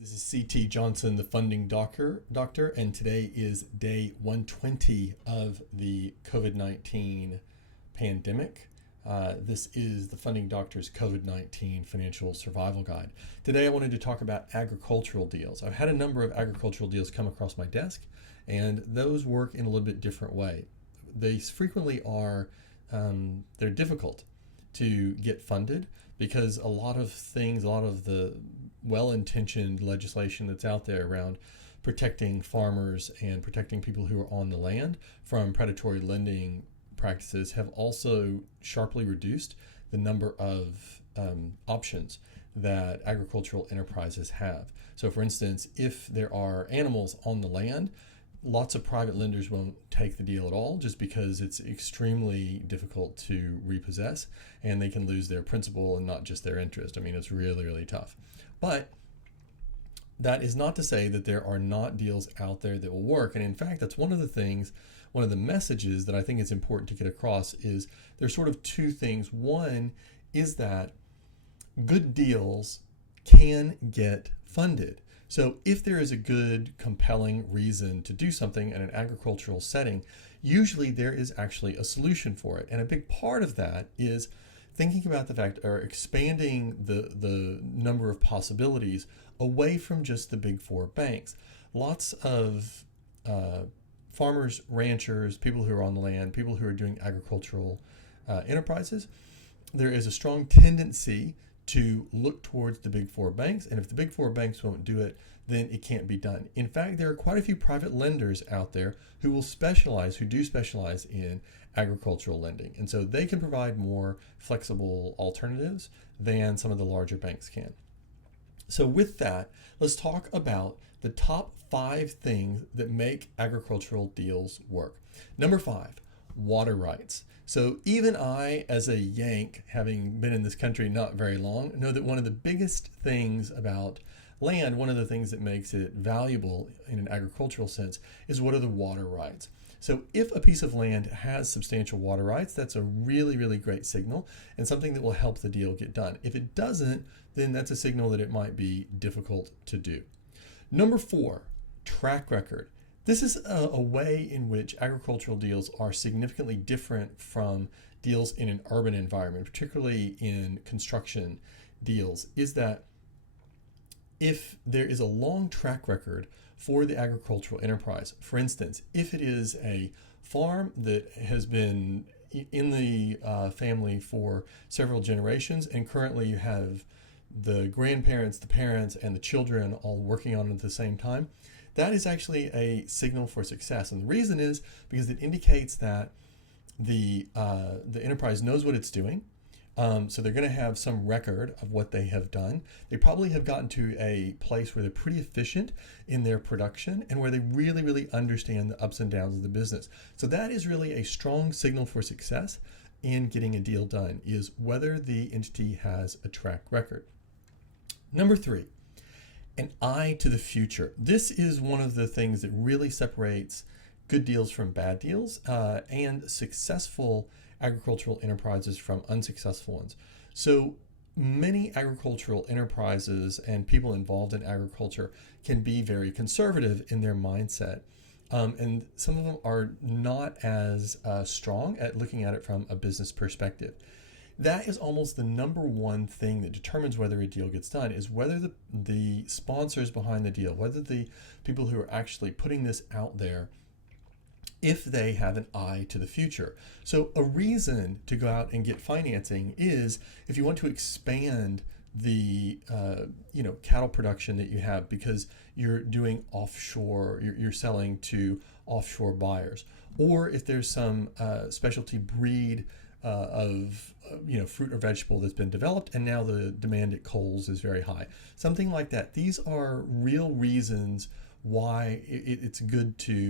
This is CT Johnson, the funding doctor, and today is day 120 of the COVID-19 pandemic. This is the funding doctor's COVID-19 financial survival guide. Today I wanted to talk about agricultural deals. I've had a number of agricultural deals come across my desk, and those work in a little bit different way. They frequently are, they're difficult to get funded because a lot of the well-intentioned legislation that's out there around protecting farmers and protecting people who are on the land from predatory lending practices have also sharply reduced the number of options that agricultural enterprises have. So for instance, if there are animals on the land, lots of private lenders won't take the deal at all just because it's extremely difficult to repossess and they can lose their principal and not just their interest. I mean, it's really, really tough. But that is not to say that there are not deals out there that will work. And in fact, that's one of the messages that I think is important to get across is there's sort of two things. One is that good deals can get funded. So if there is a good, compelling reason to do something in an agricultural setting, usually there is actually a solution for it. And a big part of that is thinking about the fact or expanding the number of possibilities away from just the big four banks. Lots of farmers, ranchers, people who are on the land, people who are doing agricultural enterprises, there is a strong tendency to look towards the big four banks. And if the big four banks won't do it, then it can't be done. In fact, there are quite a few private lenders out there who do specialize in agricultural lending. And so they can provide more flexible alternatives than some of the larger banks can. So with that, let's talk about the top 5 things that make agricultural deals work. Number 5, water rights. So even I, as a Yank, having been in this country not very long, know that one of the biggest things about land, one of the things that makes it valuable in an agricultural sense, is what are the water rights. So if a piece of land has substantial water rights, that's a really, really great signal and something that will help the deal get done. If it doesn't, then that's a signal that it might be difficult to do. Number 4, track record. This is a way in which agricultural deals are significantly different from deals in an urban environment, particularly in construction deals, is that if there is a long track record for the agricultural enterprise, for instance, if it is a farm that has been in the family for several generations and currently you have the grandparents, the parents, and the children all working on it at the same time, that is actually a signal for success. And the reason is because it indicates that the enterprise knows what it's doing. So they're going to have some record of what they have done. They probably have gotten to a place where they're pretty efficient in their production and where they really, really understand the ups and downs of the business. So that is really a strong signal for success in getting a deal done, is whether the entity has a track record. Number 3, an eye to the future. This is one of the things that really separates good deals from bad deals and successful agricultural enterprises from unsuccessful ones. So many agricultural enterprises and people involved in agriculture can be very conservative in their mindset. And some of them are not as strong at looking at it from a business perspective. That is almost the number one thing that determines whether a deal gets done, is whether the sponsors behind the deal, whether the people who are actually putting this out there, if they have an eye to the future. So a reason to go out and get financing is if you want to expand the cattle production that you have because you're doing offshore, you're selling to offshore buyers, or if there's some specialty breed of fruit or vegetable that's been developed and now the demand at Kohl's is very high. Something like that. These are real reasons why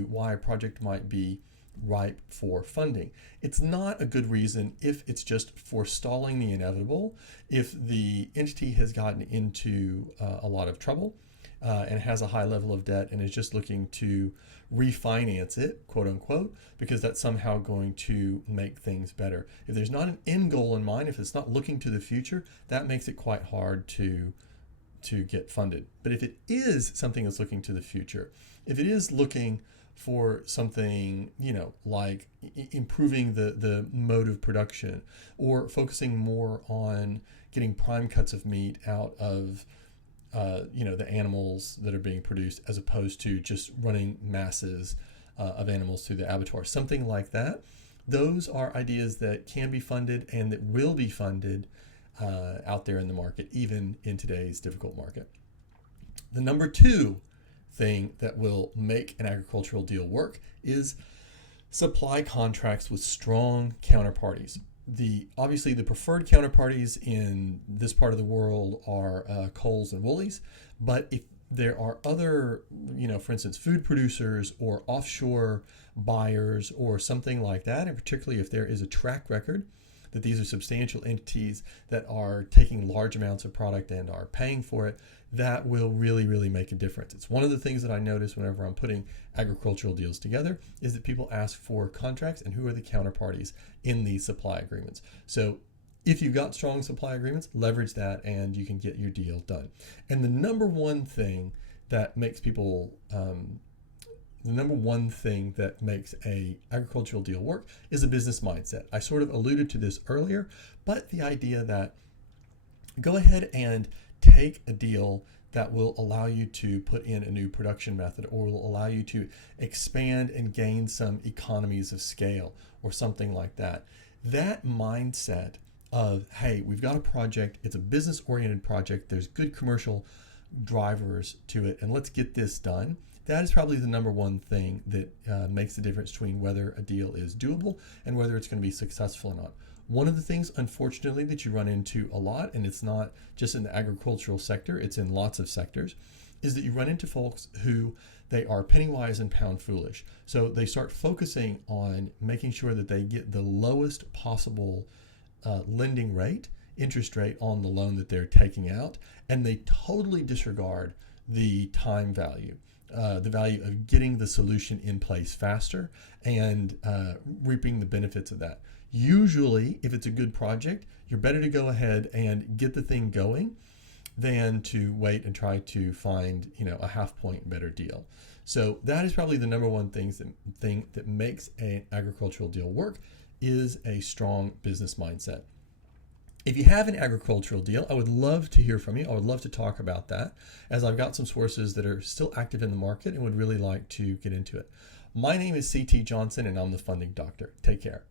why a project might be ripe for funding. It's not a good reason if it's just forestalling the inevitable, if the entity has gotten into a lot of trouble and has a high level of debt and is just looking to refinance it, quote unquote, because that's somehow going to make things better. If there's not an end goal in mind, if it's not looking to the future, that makes it quite hard to get funded. But if it is something that's looking to the future, if it is looking for something, like improving the mode of production, or focusing more on getting prime cuts of meat out of the animals that are being produced, as opposed to just running masses of animals through the abattoir, something like that. Those are ideas that can be funded and that will be funded out there in the market, even in today's difficult market. The number two thing that will make an agricultural deal work is supply contracts with strong counterparties. Obviously the preferred counterparties in this part of the world are Coles and Woolies, but if there are other, for instance, food producers or offshore buyers or something like that, and particularly if there is a track record that these are substantial entities that are taking large amounts of product and are paying for it, that will really, really make a difference. It's one of the things that I notice whenever I'm putting agricultural deals together, is that people ask for contracts and who are the counterparties in these supply agreements. So if you've got strong supply agreements, leverage that and you can get your deal done. And the number one thing that makes a agricultural deal work is a business mindset. I sort of alluded to this earlier, but the idea that go ahead and take a deal that will allow you to put in a new production method, or will allow you to expand and gain some economies of scale or something like that. That mindset of, hey, we've got a project, it's a business-oriented project, there's good commercial drivers to it, and let's get this done. That is probably the number one thing that makes the difference between whether a deal is doable and whether it's going to be successful or not. One of the things, unfortunately, that you run into a lot, and it's not just in the agricultural sector, it's in lots of sectors, is that you run into folks who they are penny wise and pound foolish. So they start focusing on making sure that they get the lowest possible lending rate, interest rate on the loan that they're taking out, and they totally disregard the time value. The value of getting the solution in place faster and reaping the benefits of that. Usually, if it's a good project, you're better to go ahead and get the thing going than to wait and try to find, a half point better deal. So that is probably the number one thing that makes an agricultural deal work, is a strong business mindset. If you have an agricultural deal, I would love to hear from you. I would love to talk about that, as I've got some sources that are still active in the market and would really like to get into it. My name is CT Johnson, and I'm the Funding Doctor. Take care.